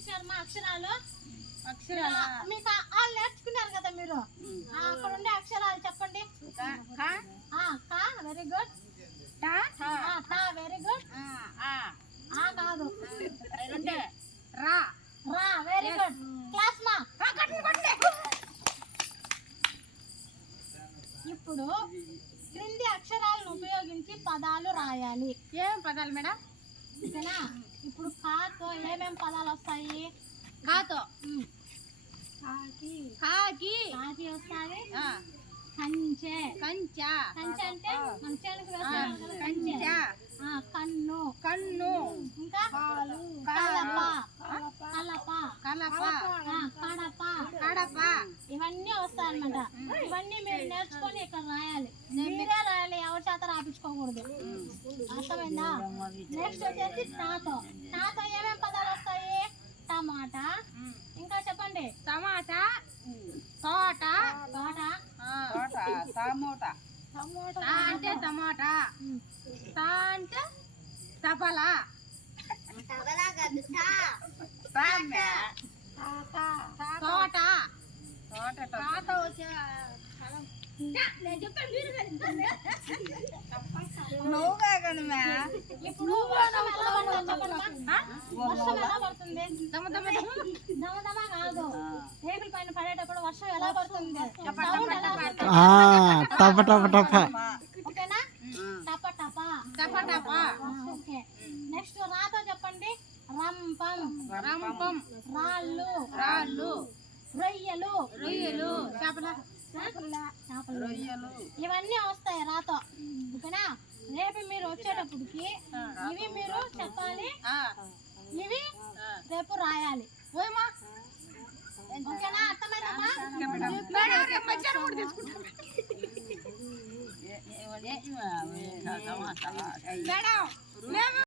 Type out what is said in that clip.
తీసారమ్మా అక్షరాలు మీకు వాళ్ళు నేర్చుకున్నారు కదా మీరు అక్కడ ఉండే అక్షరాలు చెప్పండి. Very good. Very good. కాదు రా వెరీ గుడ్. క్లాస్ మా ఇప్పుడు క్రింది అక్షరాలను ఉపయోగించి పదాలు రాయాలి. ఏం పదాలు మేడం? ఓకేనా? ఇప్పుడు కాతో ఏమేం పదాలు వస్తాయి? కాతో కాకి వస్తాయి. కంచె కంచె అంటే మన చేనుకు వేస్తాం కదా కంచె. కన్ను కన్ను ఇంకా కలప కలప కలప కడప కడప ఇవన్నీ వస్తాయన్నమాట. ఇవన్నీ మీరు నేర్చుకొని ఇక్కడ రాయాలి. మీరే రాయాలి, ఎవరి చేత రాపించుకోకూడదు. అర్థమైందా? నెక్స్ట్ వచ్చేసి టాతో ఏమేం పదాలు వస్తాయి? టమాటా, ఇంకా చెప్పండి. టమాటా, తోట, టమోటా అంటే టమాటా, అంటే తపలా, తోట నువ్వు కాకండి మ్యా. ఇప్పుడు వర్షం ఎలా పడుతుంది? దమదమ కాదు, రేగుల పైన పడేటప్పుడు వర్షం ఎలా పడుతుంది? టప టప టప. ఓకేనా? టప టప టప టప. ఓకే. నెక్స్ట్ రాతో చెప్పండి. రంపం రంపం, రాళ్ళు రాళ్ళు, రొయ్యలు రొయ్యలు, చేపల ఇవన్నీ వస్తాయి రాతో. ఓకేనా? రేపు మీరు వచ్చేటప్పటికి ఇవి మీరు చెప్పాలి, ఇవి రేపు రాయాలి. ఓకేనా? అర్థమైందమ్మా? మేడం